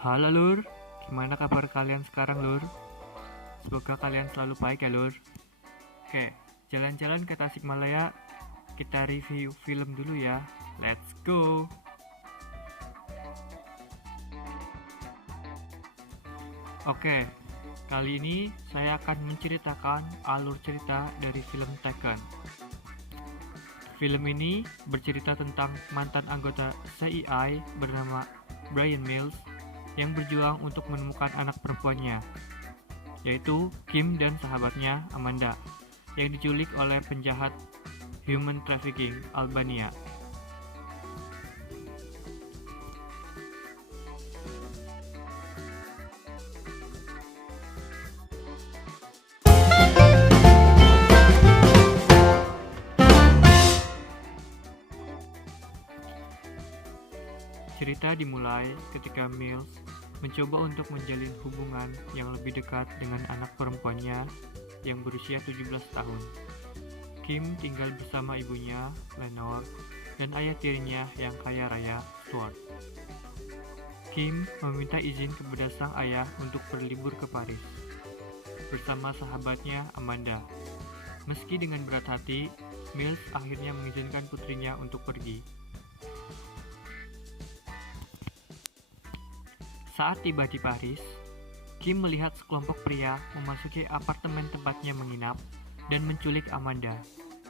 Halo Lur, gimana kabar kalian sekarang Lur? Semoga kalian selalu baik ya Lur. Oke, jalan-jalan ke Tasikmalaya, kita review film dulu ya. Let's go! Oke, kali ini saya akan menceritakan alur cerita dari film Taken. Film ini bercerita tentang mantan anggota CIA bernama Bryan Mills yang berjuang untuk menemukan anak perempuannya, yaitu Kim dan sahabatnya Amanda, yang diculik oleh penjahat human trafficking Albania. Cerita dimulai ketika Mills mencoba untuk menjalin hubungan yang lebih dekat dengan anak perempuannya yang berusia 17 tahun. Kim tinggal bersama ibunya, Lenore, dan ayah tirinya yang kaya raya, Stuart. Kim meminta izin kepada sang ayah untuk berlibur ke Paris bersama sahabatnya Amanda. Meski dengan berat hati, Mills akhirnya mengizinkan putrinya untuk pergi. Saat tiba di Paris, Kim melihat sekelompok pria memasuki apartemen tempatnya menginap dan menculik Amanda.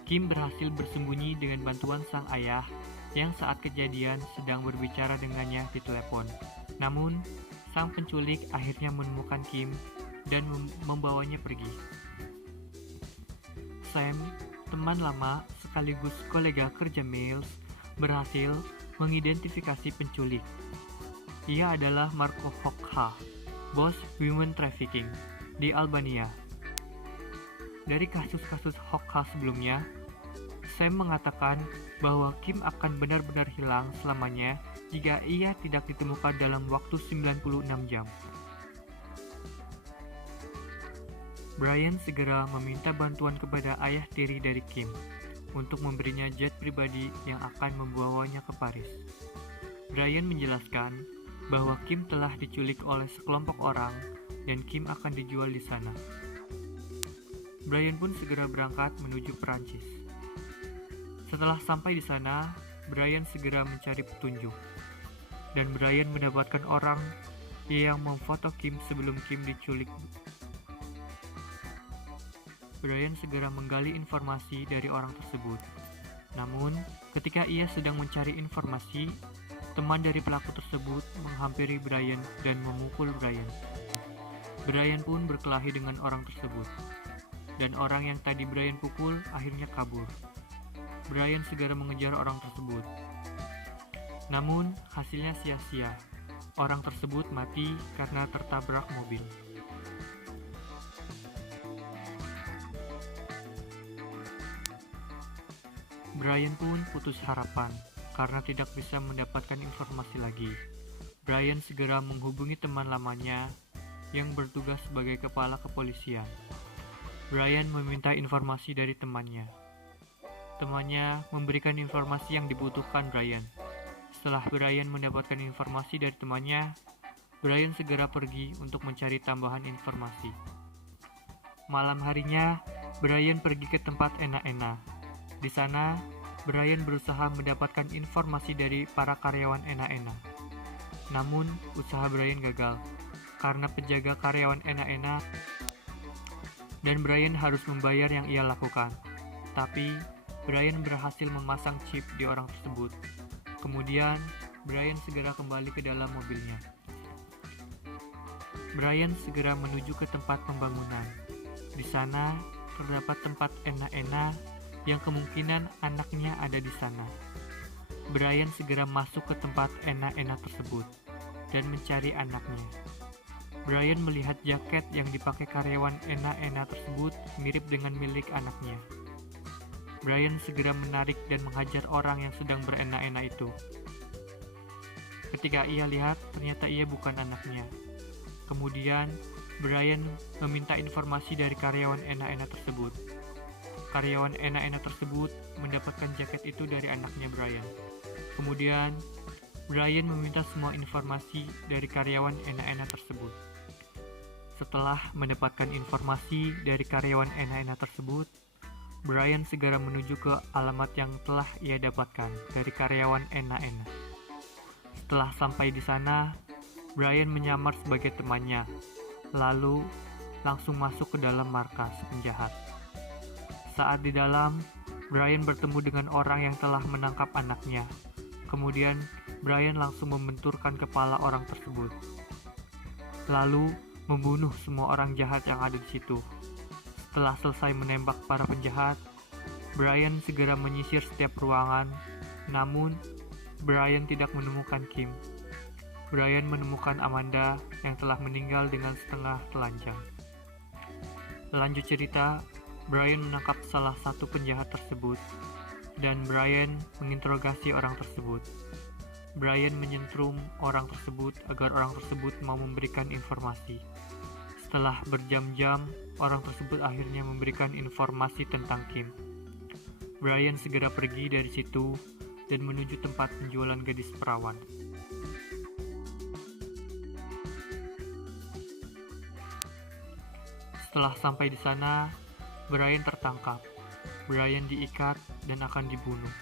Kim berhasil bersembunyi dengan bantuan sang ayah yang saat kejadian sedang berbicara dengannya di telepon. Namun, sang penculik akhirnya menemukan Kim dan membawanya pergi. Sam, teman lama sekaligus kolega kerja Mills, berhasil mengidentifikasi penculik. Ia adalah Marco Hokha, bos human trafficking di Albania. Dari kasus-kasus Hokha sebelumnya, Sam mengatakan bahwa Kim akan benar-benar hilang selamanya jika ia tidak ditemukan dalam waktu 96 jam. Bryan segera meminta bantuan kepada ayah tiri dari Kim untuk memberinya jet pribadi yang akan membawanya ke Paris. Bryan menjelaskan bahwa Kim telah diculik oleh sekelompok orang dan Kim akan dijual di sana. Bryan pun segera berangkat menuju Perancis. Setelah sampai di sana, Bryan segera mencari petunjuk. Dan Bryan mendapatkan orang yang memfoto Kim sebelum Kim diculik. Bryan segera menggali informasi dari orang tersebut. Namun, ketika ia sedang mencari informasi, teman dari pelaku tersebut menghampiri Bryan dan memukul Bryan. Bryan pun berkelahi dengan orang tersebut, dan orang yang tadi Bryan pukul akhirnya kabur. Bryan segera mengejar orang tersebut. Namun, hasilnya sia-sia. Orang tersebut mati karena tertabrak mobil. Bryan pun putus harapan karena tidak bisa mendapatkan informasi lagi. Bryan segera menghubungi teman lamanya yang bertugas sebagai kepala kepolisian. Bryan meminta informasi dari temannya. Temannya memberikan informasi yang dibutuhkan Bryan. Setelah Bryan mendapatkan informasi dari temannya, Bryan segera pergi untuk mencari tambahan informasi. Malam harinya, Bryan pergi ke tempat enak-enak. Di sana, Bryan berusaha mendapatkan informasi dari para karyawan enak-enak. Namun, usaha Bryan gagal karena penjaga karyawan enak-enak dan Bryan harus membayar yang ia lakukan. Tapi, Bryan berhasil memasang chip di orang tersebut. Kemudian, Bryan segera kembali ke dalam mobilnya. Bryan segera menuju ke tempat pembangunan. Di sana, terdapat tempat enak-enak yang kemungkinan anaknya ada di sana. Bryan segera masuk ke tempat enak-enak tersebut dan mencari anaknya. Bryan melihat jaket yang dipakai karyawan enak-enak tersebut mirip dengan milik anaknya. Bryan segera menarik dan menghajar orang yang sedang berenak-enak itu. Ketika ia lihat, ternyata ia bukan anaknya. Kemudian, Bryan meminta informasi dari karyawan enak-enak tersebut. Karyawan enak-enak tersebut mendapatkan jaket itu dari anaknya Bryan. Kemudian, Brian meminta semua informasi dari karyawan enak-enak tersebut. Setelah mendapatkan informasi dari karyawan enak-enak tersebut, Brian segera menuju ke alamat yang telah ia dapatkan dari karyawan enak-enak. Setelah sampai di sana, Brian menyamar sebagai temannya, lalu langsung masuk ke dalam markas penjahat. Saat di dalam, Brian bertemu dengan orang yang telah menangkap anaknya. Kemudian, Brian langsung membenturkan kepala orang tersebut, lalu membunuh semua orang jahat yang ada di situ. Setelah selesai menembak para penjahat, Brian segera menyisir setiap ruangan. Namun, Brian tidak menemukan Kim. Brian menemukan Amanda yang telah meninggal dengan setengah telanjang. Lanjut cerita, Brian menangkap salah satu penjahat tersebut, dan Brian menginterogasi orang tersebut. Brian menyentrum orang tersebut agar orang tersebut mau memberikan informasi. Setelah berjam-jam, orang tersebut akhirnya memberikan informasi tentang Kim. Brian segera pergi dari situ dan menuju tempat penjualan gadis perawan. Setelah sampai di sana, Brian tertangkap. Brian diikat dan akan dibunuh.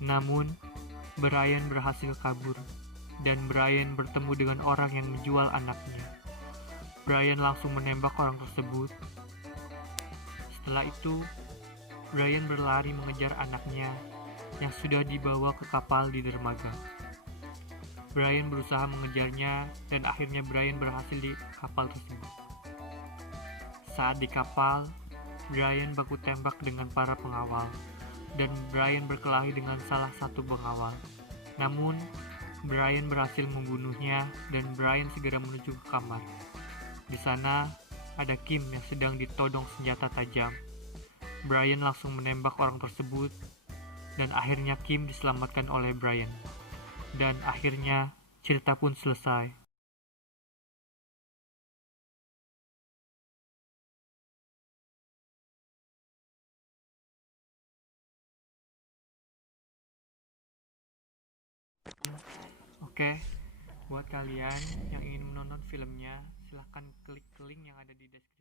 Namun, Brian berhasil kabur, dan Brian bertemu dengan orang yang menjual anaknya. Brian langsung menembak orang tersebut. Setelah itu, Brian berlari mengejar anaknya yang sudah dibawa ke kapal di dermaga. Brian berusaha mengejarnya, dan akhirnya Brian berhasil di kapal tersebut. Saat di kapal, Brian baku tembak dengan para pengawal, dan Brian berkelahi dengan salah satu pengawal. Namun, Brian berhasil membunuhnya, dan Brian segera menuju ke kamar. Di sana, ada Kim yang sedang ditodong senjata tajam. Brian langsung menembak orang tersebut, dan akhirnya Kim diselamatkan oleh Brian. Dan akhirnya, cerita pun selesai. Oke, buat kalian yang ingin menonton filmnya, silahkan klik link yang ada di deskripsi.